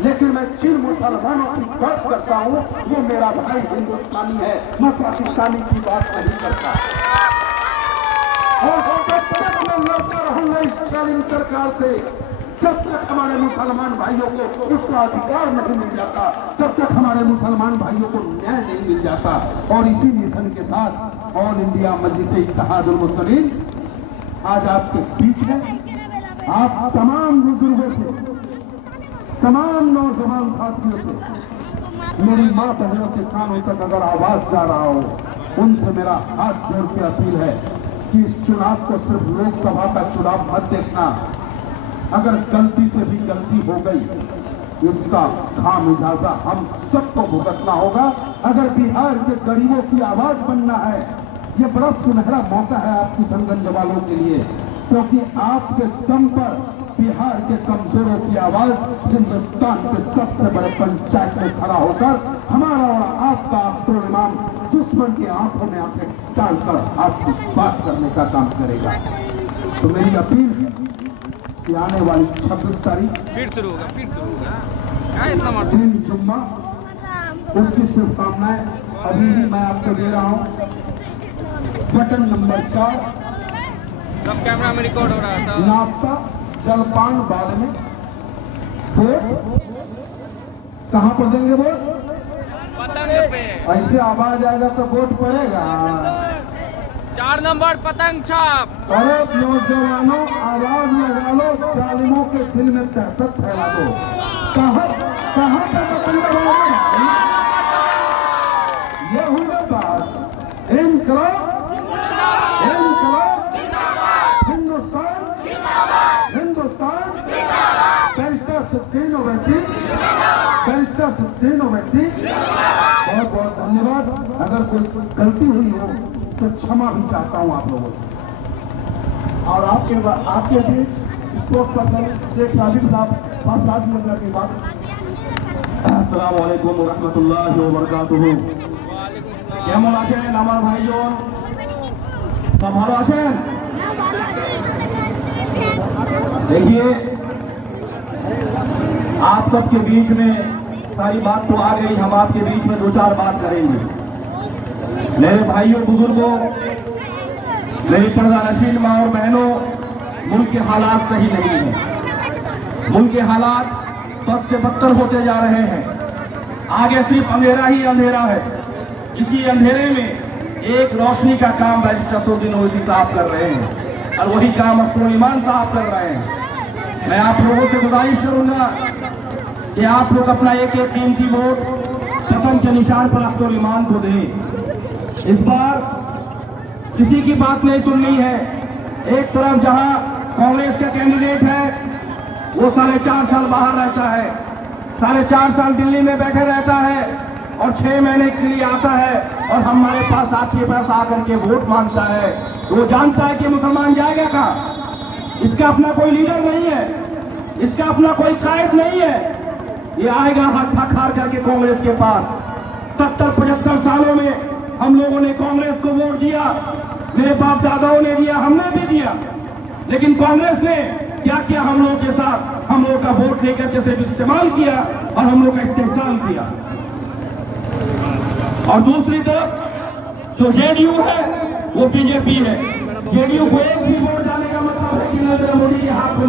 लेकिन मैं जिन मुसलमानों की बात करता हूँ वो मेरा भाई हिंदुस्तानी है, मैं पाकिस्तानी की बात नहीं करता। और जब तक मैं लड़ता रहूंगा इस जालिम सरकार से, जब तक हमारे मुसलमान भाइयों को उसका अधिकार नहीं मिल जाता, जब तक हमारे मुसलमान भाइयों को न्याय नहीं मिल जाता। और इसी मिशन के साथ ऑल इंडिया मजलिस-ए-इत्तेहादुल मुस्लिमीन आज आपके बीच में, आप तमाम बुजुर्गों से, तमाम नौजवान साथियों से, मेरी माँ बहनों के कानों तक अगर आवाज जा रहा हो, उनसे मेरा हाथ जोड़ के अपील है कि इस चुनाव को सिर्फ लोकसभा का चुनाव मत देखना। अगर गलती से भी गलती हो गई, इसका खामियाजा हम सबको भुगतना होगा। अगर बिहार के गरीबों की आवाज बनना है, ये बड़ा सुनहरा मौका है आपकी संगन वालों के लिए, क्योंकि आपके दम पर बिहार के कमजोरों की आवाज हिंदुस्तान के सबसे बड़े पंचायत में खड़ा होकर हमारा और आपका अख्तर इमाम दुश्मन की आंखों में आंखें डालकर आपकी बात करने का काम करेगा। तो मेरी अपील कि आने वाली 26 तारीख फिर शुरू होगा दिन जुम्मा, उसकी शुभकामनाएं अभी भी मैं आपको दे रहा हूँ। बटन नंबर 4, सब कैमरा में रिकॉर्ड हो रहा है। नाश्ता जलपान बाद में, वोट कहाँ पर देंगे? वोट पतंग पे। ऐसे आवाज आएगा तो वोट पड़ेगा। 4 नंबर पतंग छाप। अरे नौजवानों, आवाज लगा लो, जालिमों के दिल में दहशत फैला दो। कहाँ कहाँ पे पतंग लगाओगे? ये हुई बात। इनकलाब, इनकलाब, हिंदुस्तान, हिंदुस्तान, बैरिस्टर सद्दीन ओवैसी, बैरिस्टर सद्दीन ओवैसी। बहुत बहुत धन्यवाद। अगर कोई गलती हुई हो तो क्षमा भी चाहता हूँ आप लोगों से। और आपके बीच स्पोर्ट्स पर्सन शेख साबिर साहब 5-7 मिनट की बात। अस्सलाम वालेकुम रहमतुल्लाहि व बरकातुहू। কেমন আছেন আমার ভাইজন? সব ভালো আছেন? देखिए, आप सबके बीच में सारी बात तो आ गई, हम आपके बीच में 2-4 बात करेंगे। मेरे भाइयों, बुजुर्गों, मेरी पर्दानशीन माँ और बहनों, मुल्क के हालात सही नहीं है। मुल्क के हालात बद से बदतर होते जा रहे हैं। आगे सिर्फ अंधेरा ही अंधेरा है। इसी अंधेरे में एक रोशनी का काम बैरिस्टर सद्दीन ओवैसी साहब कर रहे हैं और वही काम अख्तर इमाम साहब कर रहे हैं। मैं आप लोगों से गुजारिश करूंगा कि आप लोग अपना एक एक कीमती वोट पतंग के निशान पर अख्तर इमाम को दें। इस बार किसी की बात नहीं सुननी है। एक तरफ जहां कांग्रेस का कैंडिडेट है, वो 4.5 साल बाहर रहता है, 4.5 साल दिल्ली में बैठे रहता है और 6 महीने के लिए आता है और हमारे पास आपके पास आकर के वोट मांगता है। वो जानता है कि मुसलमान जाएगा कहाँ। इसका अपना कोई लीडर नहीं है, इसका अपना कोई कायद नहीं है। ये आएगा हाथ खार करके कांग्रेस के पास। 70-75 सालों में हम लोगों ने कांग्रेस को वोट दिया, मेरे बाप दादाओं ने दिया, हमने भी दिया, लेकिन कांग्रेस ने क्या किया हम लोगों के साथ? हम लोगों का वोट लेकर के सिर्फ इस्तेमाल किया और हम लोग का इस्तेमाल किया। और दूसरी तरफ जो जेडीयू है वो बीजेपी है। जेडीयू को एक भी वोट डालने का मतलब है कि नरेंद्र मोदी के हाथ में